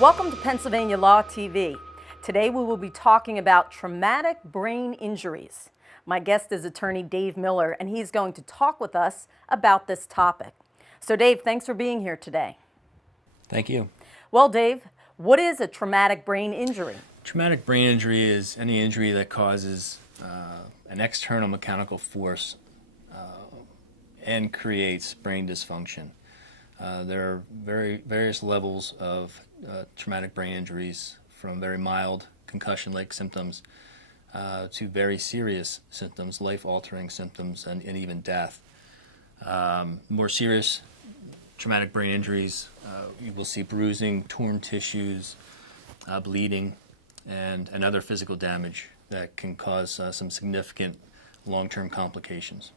Welcome to Pennsylvania Law TV. Today we will be talking about traumatic brain injuries. My guest is attorney Dave Miller, and he's going to talk with us about this topic. So Dave, thanks for being here today. Thank you. Well, Dave, what is a traumatic brain injury? Traumatic brain injury is any injury that causes an external mechanical force and creates brain dysfunction. There are various levels of traumatic brain injuries, from very mild concussion-like symptoms to very serious symptoms, life-altering symptoms, and even death. More serious traumatic brain injuries, you will see bruising, torn tissues, bleeding, and other physical damage that can cause some significant long-term complications.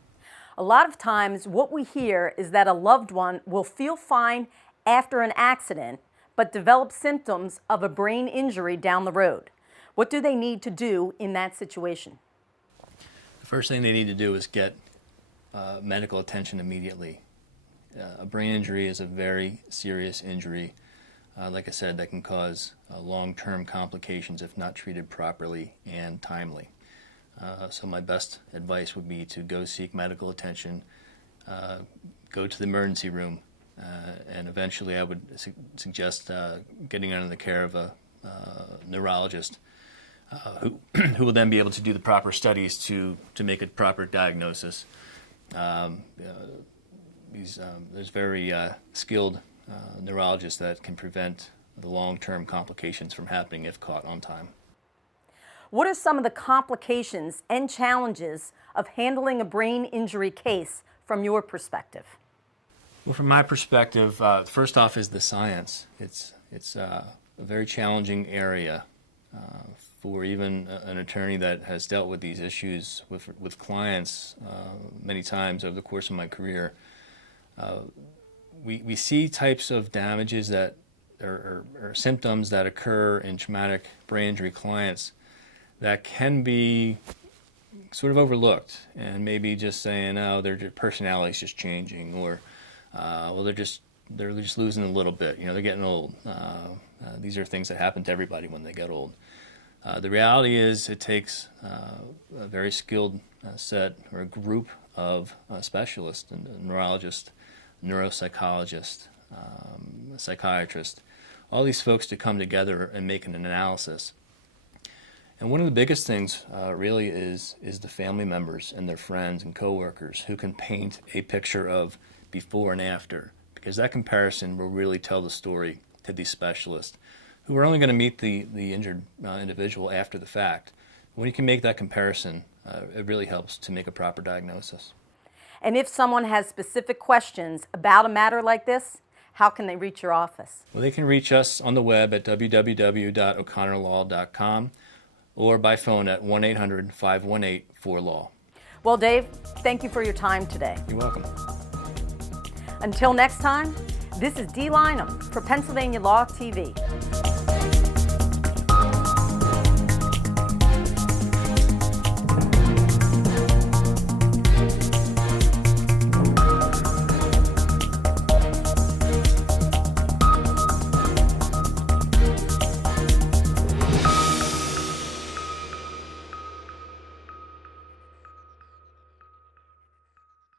A lot of times what we hear is that a loved one will feel fine after an accident but develop symptoms of a brain injury down the road. What do they need to do in that situation? The first thing they need to do is get medical attention immediately. A brain injury is a very serious injury, like I said, that can cause long-term complications if not treated properly and timely. So my best advice would be to go seek medical attention, go to the emergency room, and eventually I would suggest getting under the care of a neurologist who will then be able to do the proper studies to make a proper diagnosis. There's very skilled neurologists that can prevent the long-term complications from happening if caught on time. What are some of the complications and challenges of handling a brain injury case from your perspective? Well, from my perspective, first off is the science. It's a very challenging area for even an attorney that has dealt with these issues with clients many times over the course of my career. We see types of damages that or symptoms that occur in traumatic brain injury clients that can be sort of overlooked, and maybe just saying, oh, their personality's just changing, or well, they're just losing a little bit. You know, they're getting old. These are things that happen to everybody when they get old. The reality is, it takes a very skilled set or a group of specialists, and neurologists, neuropsychologists, psychiatrists, all these folks to come together and make an analysis. And one of the biggest things really is the family members and their friends and coworkers who can paint a picture of before and after, because that comparison will really tell the story to these specialists, who are only going to meet the injured individual after the fact. When you can make that comparison, it really helps to make a proper diagnosis. And if someone has specific questions about a matter like this, how can they reach your office? Well, they can reach us on the web at www.o'connorlaw.com or by phone at 1-800-518-4LAW. Well, Dave, thank you for your time today. You're welcome. Until next time, this is Dee Lynham for Pennsylvania Law TV.